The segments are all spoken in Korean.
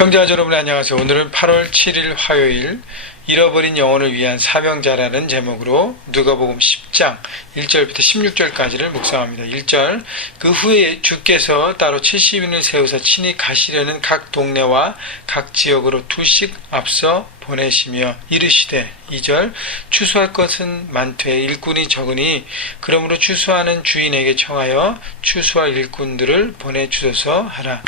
형제와 여러분 안녕하세요. 오늘은 8월 7일 화요일 잃어버린 영혼을 위한 사명자라는 제목으로 누가복음 10장 1절부터 16절까지를 묵상합니다. 1절 그 후에 주께서 따로 70인을 세우사 친히 가시려는 각 동네와 각 지역으로 두씩 앞서 보내시며 이르시되 2절 추수할 것은 많되 일꾼이 적으니 그러므로 추수하는 주인에게 청하여 추수할 일꾼들을 보내주소서 하라.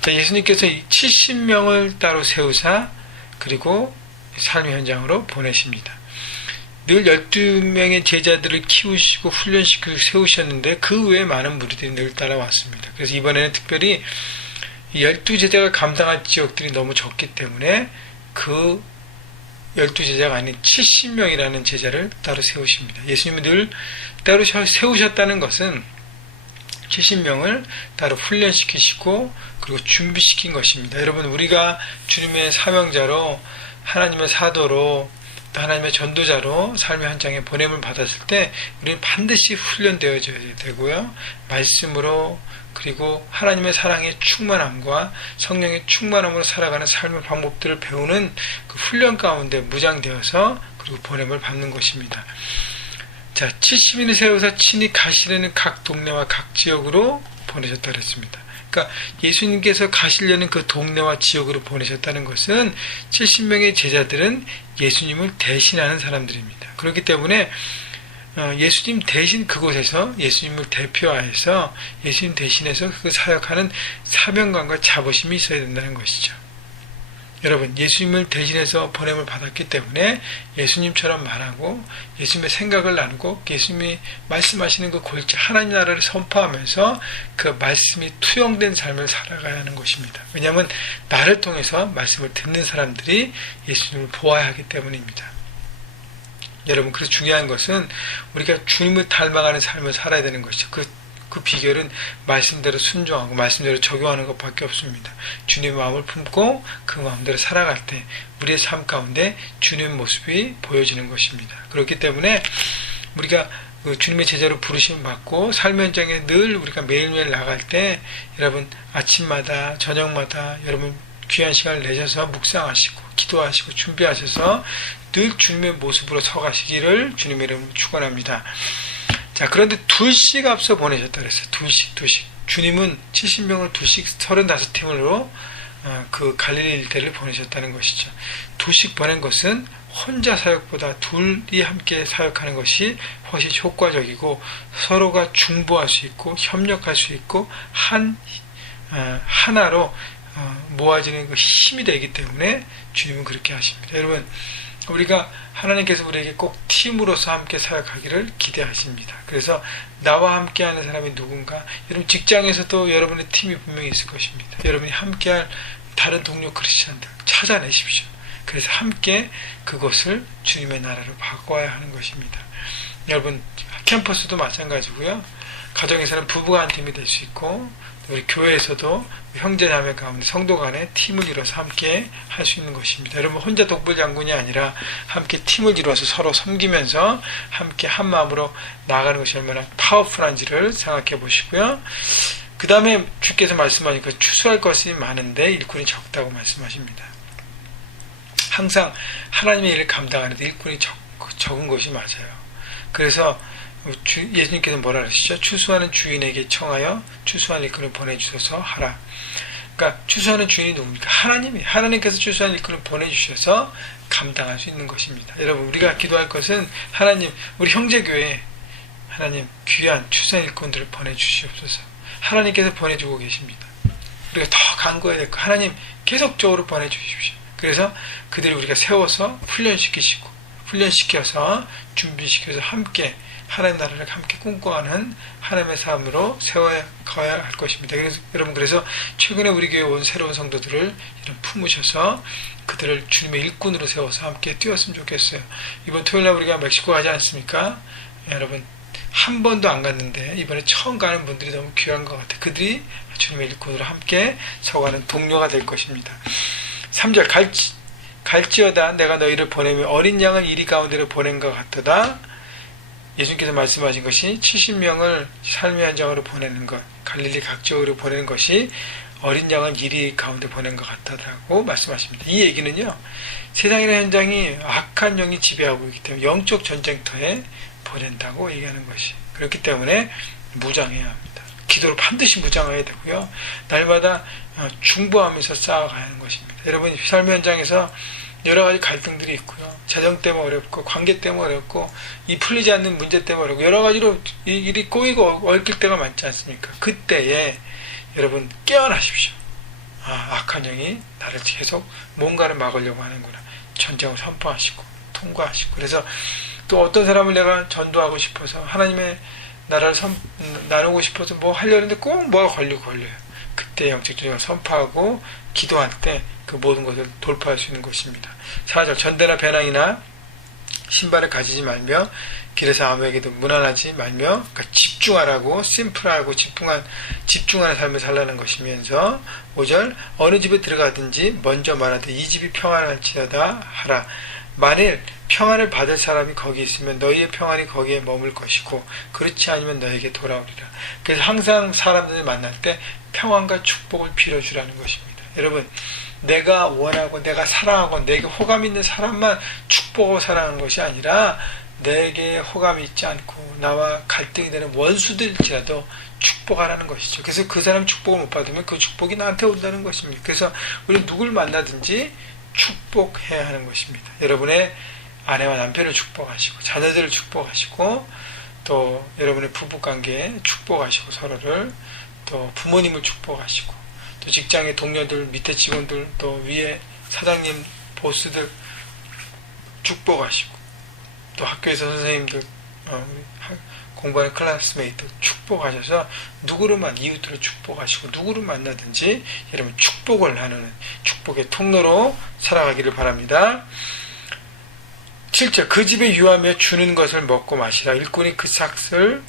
자, 예수님께서 70명을 따로 세우사 그리고 삶의 현장으로 보내십니다. 늘 12명의 제자들을 키우시고 훈련시키고 세우셨는데 그 외에 많은 무리들이 늘 따라왔습니다. 그래서 이번에는 특별히 12제자가 감당할 지역들이 너무 적기 때문에 그 12제자가 아닌 70명이라는 제자를 따로 세우십니다. 예수님은 늘 따로 세우셨다는 것은 70명을 따로 훈련시키시고 그리고 준비시킨 것입니다. 여러분, 우리가 주님의 사명자로 하나님의 사도로 또 하나님의 전도자로 삶의 현장에 보냄을 받았을 때 우리는 반드시 훈련되어져야 되고요. 말씀으로 그리고 하나님의 사랑의 충만함과 성령의 충만함으로 살아가는 삶의 방법들을 배우는 그 훈련 가운데 무장되어서 그리고 보냄을 받는 것입니다. 자, 70인을 세워서 친히 가시려는 각 동네와 각 지역으로 보내셨다 그랬습니다. 그러니까 예수님께서 가시려는 그 동네와 지역으로 보내셨다는 것은 70명의 제자들은 예수님을 대신하는 사람들입니다. 그렇기 때문에 예수님 대신 그곳에서 예수님을 대표하여서 예수님 대신해서 그 사역하는 사명감과 자부심이 있어야 된다는 것이죠. 여러분, 예수님을 대신해서 보냄을 받았기 때문에 예수님처럼 말하고 예수님의 생각을 나누고 예수님이 말씀하시는 그 골자 하나님 나라를 선포하면서 그 말씀이 투영된 삶을 살아가야 하는 것입니다. 왜냐하면 나를 통해서 말씀을 듣는 사람들이 예수님을 보아야 하기 때문입니다. 여러분, 그래서 중요한 것은 우리가 주님을 닮아가는 삶을 살아야 되는 것이죠. 그 비결은 말씀대로 순종하고 말씀대로 적용하는 것밖에 없습니다. 주님의 마음을 품고 그 마음대로 살아갈 때 우리의 삶 가운데 주님의 모습이 보여지는 것입니다. 그렇기 때문에 우리가 주님의 제자로 부르심 받고 삶의 현장에 늘 우리가 매일매일 나갈 때 여러분 아침마다 저녁마다 여러분 귀한 시간을 내셔서 묵상하시고 기도하시고 준비하셔서 늘 주님의 모습으로 서가시기를 주님의 이름으로 축원합니다. 자, 그런데 둘씩 앞서 보내셨다 그랬어요. 둘씩. 주님은 70명을 둘씩 35팀으로 그 갈릴리 일대를 보내셨다는 것이죠. 둘씩 보낸 것은 혼자 사역보다 둘이 함께 사역하는 것이 훨씬 효과적이고 서로가 중보할 수 있고 협력할 수 있고 하나로 모아지는 그 힘이 되기 때문에 주님은 그렇게 하십니다. 여러분, 우리가 하나님께서 우리에게 꼭 팀으로서 함께 사역하기를 기대하십니다. 그래서 나와 함께하는 사람이 누군가, 여러분 직장에서도 여러분의 팀이 분명히 있을 것입니다. 여러분이 함께할 다른 동료 크리스찬들 찾아내십시오. 그래서 함께 그것을 주님의 나라로 바꿔야 하는 것입니다. 여러분, 캠퍼스도 마찬가지고요. 가정에서는 부부가 한 팀이 될 수 있고 우리 교회에서도 형제자매 가운데 성도 간에 팀을 이뤄서 함께 할 수 있는 것입니다. 여러분, 혼자 독불장군이 아니라 함께 팀을 이루어서 서로 섬기면서 함께 한 마음으로 나아가는 것이 얼마나 파워풀한지를 생각해 보시고요. 그 다음에 주께서 말씀하니까 추수할 것이 많은데 일꾼이 적다고 말씀하십니다. 항상 하나님의 일을 감당하는데 일꾼이 적은 것이 맞아요. 그래서 예수님께서 뭐라 그러시죠? 추수하는 주인에게 청하여 추수한 일꾼을 보내주셔서 하라. 그러니까 추수하는 주인이 누굽니까? 하나님께서 추수한 일꾼을 보내주셔서 감당할 수 있는 것입니다. 여러분, 우리가 기도할 것은 하나님, 우리 형제교회 하나님 귀한 추수한 일꾼들을 보내주시옵소서. 하나님께서 보내주고 계십니다. 우리가 더 간구해야 될 거, 하나님 계속적으로 보내주십시오. 그래서 그들을 우리가 세워서 훈련시켜서 준비시켜서 함께 하나님 나라를 함께 꿈꿔가는 하나님의 삶으로 세워가야 할 것입니다. 그래서 최근에 우리 교회에 온 새로운 성도들을 품으셔서 그들을 주님의 일꾼으로 세워서 함께 뛰었으면 좋겠어요. 이번 토요일날 우리가 멕시코 가지 않습니까? 여러분, 한 번도 안 갔는데 이번에 처음 가는 분들이 너무 귀한 것 같아요. 그들이 주님의 일꾼으로 함께 서가는 동료가 될 것입니다. 3절 갈지어다 내가 너희를 보내며 어린 양을 이리 가운데로 보낸 것 같도다. 예수님께서 말씀하신 것이 70명을 삶의 현장으로 보내는 것, 갈릴리 각 지역으로 보내는 것이 어린 양은 이리 가운데 보낸 것 같다고 말씀하십니다. 이 얘기는요, 세상이라는 현장이 악한 영이 지배하고 있기 때문에 영적 전쟁터에 보낸다고 얘기하는 것이, 그렇기 때문에 무장해야 합니다. 기도로 반드시 무장해야 되고요, 날마다 중보하면서 쌓아가야 하는 것입니다. 여러분, 삶 현장에서 여러 가지 갈등들이 있고요, 재정 때문에 어렵고, 관계 때문에 어렵고, 이 풀리지 않는 문제 때문에 어렵고, 여러 가지로 일이 꼬이고 얽힐 때가 많지 않습니까? 그때에 여러분 깨어나십시오. 악한 영이 나를 계속 뭔가를 막으려고 하는구나. 전쟁을 선포하시고 통과하시고. 그래서 또 어떤 사람을 내가 전도하고 싶어서, 하나님의 나라를 나누고 싶어서 뭐 하려는데 꼭 뭐가 걸려요. 그때 영적 전쟁을 선포하고 기도할 때 그 모든 것을 돌파할 수 있는 것입니다. 4절, 전대나 배낭이나 신발을 가지지 말며 길에서 아무에게도 무난하지 말며, 그러니까 집중하라고, 심플하고 집중하는 삶을 살라는 것이면서, 5절, 어느 집에 들어가든지 먼저 말하되 이 집이 평안할지어다 하라. 만일 평안을 받을 사람이 거기 있으면 너희의 평안이 거기에 머물 것이고, 그렇지 않으면 너에게 돌아오리라. 그래서 항상 사람들을 만날 때 평안과 축복을 빌어주라는 것입니다. 여러분, 내가 원하고 내가 사랑하고 내게 호감 있는 사람만 축복하고 사랑하는 것이 아니라, 내게 호감이 있지 않고 나와 갈등이 되는 원수들일지라도 축복하라는 것이죠. 그래서 그 사람 축복을 못 받으면 그 축복이 나한테 온다는 것입니다. 그래서 우리 누굴 만나든지 축복해야 하는 것입니다. 여러분의 아내와 남편을 축복하시고, 자녀들을 축복하시고, 또 여러분의 부부관계에 축복하시고, 서로를, 또 부모님을 축복하시고, 또 직장의 동료들, 밑에 직원들, 또 위에 사장님, 보스들 축복하시고, 또 학교에서 선생님들, 공부하는 클래스메이트 축복하셔서 누구로만 이웃들을 축복하시고, 누구를 만나든지 여러분 축복을 나누는 축복의 통로로 살아가기를 바랍니다. 7절, 그 집에 유하며 주는 것을 먹고 마시라. 일꾼이 그 삭을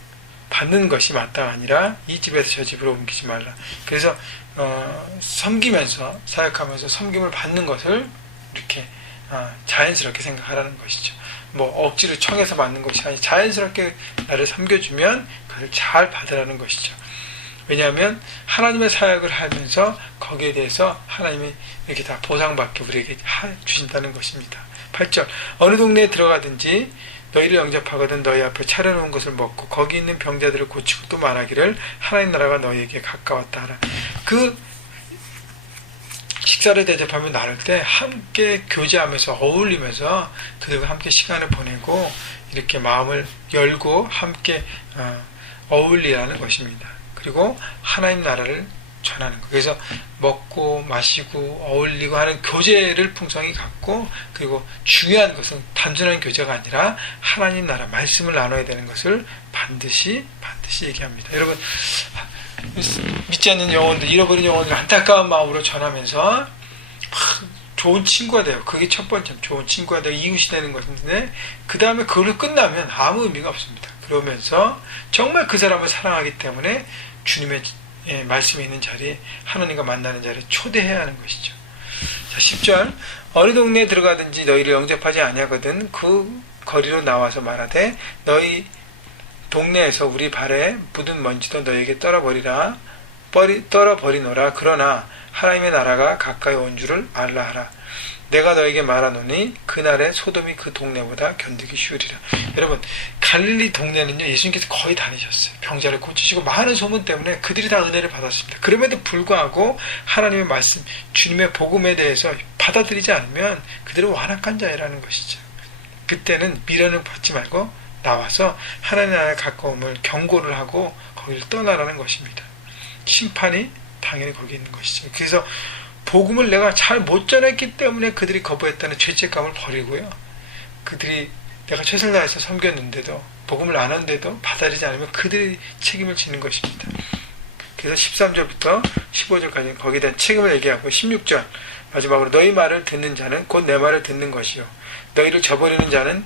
받는 것이 마땅 아니라 이 집에서 저 집으로 옮기지 말라. 그래서 섬기면서, 사역하면서 섬김을 받는 것을 이렇게 자연스럽게 생각하라는 것이죠. 뭐 억지로 청해서 받는 것이 아니라 자연스럽게 나를 섬겨주면 그걸 잘 받으라는 것이죠. 왜냐하면 하나님의 사역을 하면서 거기에 대해서 하나님이 이렇게 다 보상받게 우리에게 주신다는 것입니다. 8절, 어느 동네에 들어가든지 너희를 영접하거든 너희 앞에 차려놓은 것을 먹고 거기 있는 병자들을 고치고 또 말하기를 하나님 나라가 너희에게 가까웠다 하라. 그 식사를 대접하며 나눌 때 함께 교제하면서 어울리면서 그들과 함께 시간을 보내고 이렇게 마음을 열고 함께 어울리라는 것입니다. 그리고 하나님 나라를 전하는 것. 그래서 먹고 마시고 어울리고 하는 교제를 풍성히 갖고, 그리고 중요한 것은 단순한 교제가 아니라 하나님 나라 말씀을 나눠야 되는 것을 반드시 얘기합니다. 여러분, 믿지 않는 영혼들, 잃어버린 영혼들 안타까운 마음으로 전하면서 좋은 친구가 돼요. 그게 첫 번째, 좋은 친구가 되고 이웃이 되는 것인데, 그 다음에 그걸로 끝나면 아무 의미가 없습니다. 그러면서 정말 그 사람을 사랑하기 때문에 주님의 말씀이 있는 자리에, 하나님과 만나는 자리에 초대해야 하는 것이죠. 자, 10절, 어느 동네에 들어가든지 너희를 영접하지 아니하거든 그 거리로 나와서 말하되 너희 동네에서 우리 발에 묻은 먼지도 너희에게 떨어버리노라. 그러나 하나님의 나라가 가까이 온 줄을 알라 하라. 내가 너에게 말하노니 그날에 소돔이 그 동네보다 견디기 쉬우리라. 여러분, 갈릴리 동네는요, 예수님께서 거의 다니셨어요. 병자를 고치시고 많은 소문 때문에 그들이 다 은혜를 받았습니다. 그럼에도 불구하고 하나님의 말씀, 주님의 복음에 대해서 받아들이지 않으면 그들은 완악한 자라는 것이죠. 그때는 미련을 받지 말고 나와서 하나님 나라에 가까움을 경고를 하고 거기를 떠나라는 것입니다. 심판이 당연히 거기 있는 것이죠. 그래서 복음을 내가 잘 못 전했기 때문에 그들이 거부했다는 죄책감을 버리고요, 그들이 내가 최선을 다해서 섬겼는데도 복음을 안 한데도 받아들이지 않으면 그들이 책임을 지는 것입니다. 그래서 13절부터 15절까지 거기에 대한 책임을 얘기하고, 16절 마지막으로 너희 말을 듣는 자는 곧 내 말을 듣는 것이요 너희를 저버리는 자는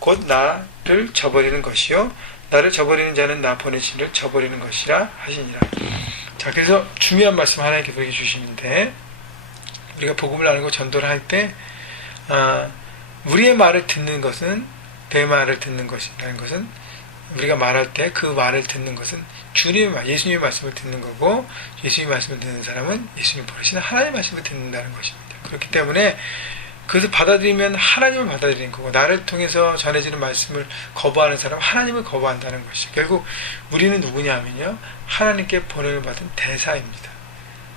곧 나를 저버리는 것이요 나를 저버리는 자는 나 보내신 이를 저버리는 것이라 하시니라. 자, 그래서 중요한 말씀 하나님께 우리에게 주시는데, 우리가 복음을 알고 전도를 할 때 우리의 말을 듣는 것은, 내 말을 듣는 것이라는 것은 우리가 말할 때 그 말을 듣는 것은 주님의 말, 예수님의 말씀을 듣는 거고, 예수님의 말씀을 듣는 사람은 예수님 보내시는 하나님의 말씀을 듣는다는 것입니다. 그렇기 때문에 그것을 받아들이면 하나님을 받아들이는 거고, 나를 통해서 전해지는 말씀을 거부하는 사람은 하나님을 거부한다는 것이죠. 결국 우리는 누구냐 하면요, 하나님께 보냄을 받은 대사입니다.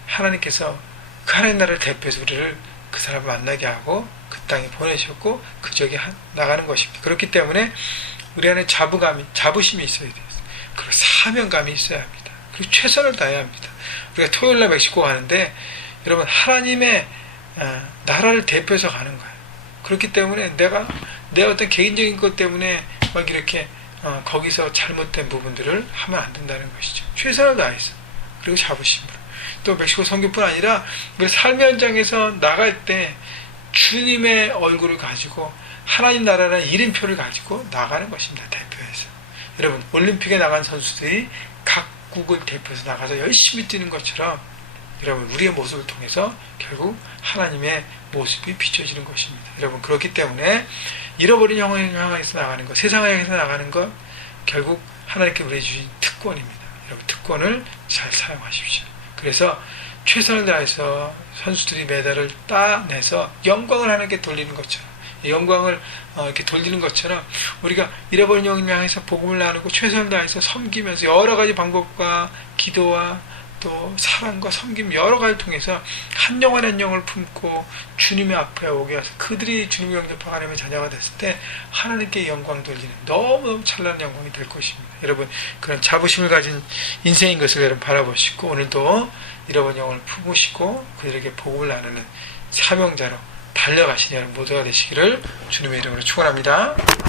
하나님께서 그 하나님 나라를 대표해서 우리를 그 사람을 만나게 하고 그 땅에 보내셨고 그 지역에 나가는 것입니다. 그렇기 때문에 우리 안에 자부심이 있어야 돼요. 그리고 사명감이 있어야 합니다. 그리고 최선을 다해야 합니다. 우리가 토요일날 멕시코 가는데 여러분, 하나님의 나라를 대표해서 가는 거예요. 그렇기 때문에 내 어떤 개인적인 것 때문에 막 이렇게 거기서 잘못된 부분들을 하면 안 된다는 것이죠. 최선을 다해서, 그리고 자부심으로. 또 멕시코 선교뿐 아니라 우리 삶의 현장에서 나갈 때 주님의 얼굴을 가지고 하나님 나라라는 이름표를 가지고 나가는 것입니다. 대표해서. 여러분, 올림픽에 나간 선수들이 각국을 대표해서 나가서 열심히 뛰는 것처럼 여러분, 우리의 모습을 통해서 결국 하나님의 모습이 비춰지는 것입니다. 여러분, 그렇기 때문에 잃어버린 영혼을 향해서 나가는 것, 세상을 향해서 나가는 것, 결국 하나님께 우리에게 주신 특권입니다. 여러분, 특권을 잘 사용하십시오. 그래서 최선을 다해서 선수들이 메달을 따내서 영광을 하나님께 돌리는 것처럼, 영광을 이렇게 돌리는 것처럼 우리가 잃어버린 영혼을 향해서 복음을 나누고 최선을 다해서 섬기면서 여러 가지 방법과 기도와 또 사랑과 섬김 여러 가지를 통해서 한 영혼 한 영을 품고 주님의 앞에 오게 해서 그들이 주님의 영접하고 하나님의 자녀가 됐을 때 하나님께 영광 돌리는 너무너무 찬란한 영광이 될 것입니다. 여러분, 그런 자부심을 가진 인생인 것을 여러분 바라보시고 오늘도 잃어버린 영혼을 품으시고 그들에게 복음을 나누는 사명자로 달려가시는 여러분 모두가 되시기를 주님의 이름으로 축원합니다.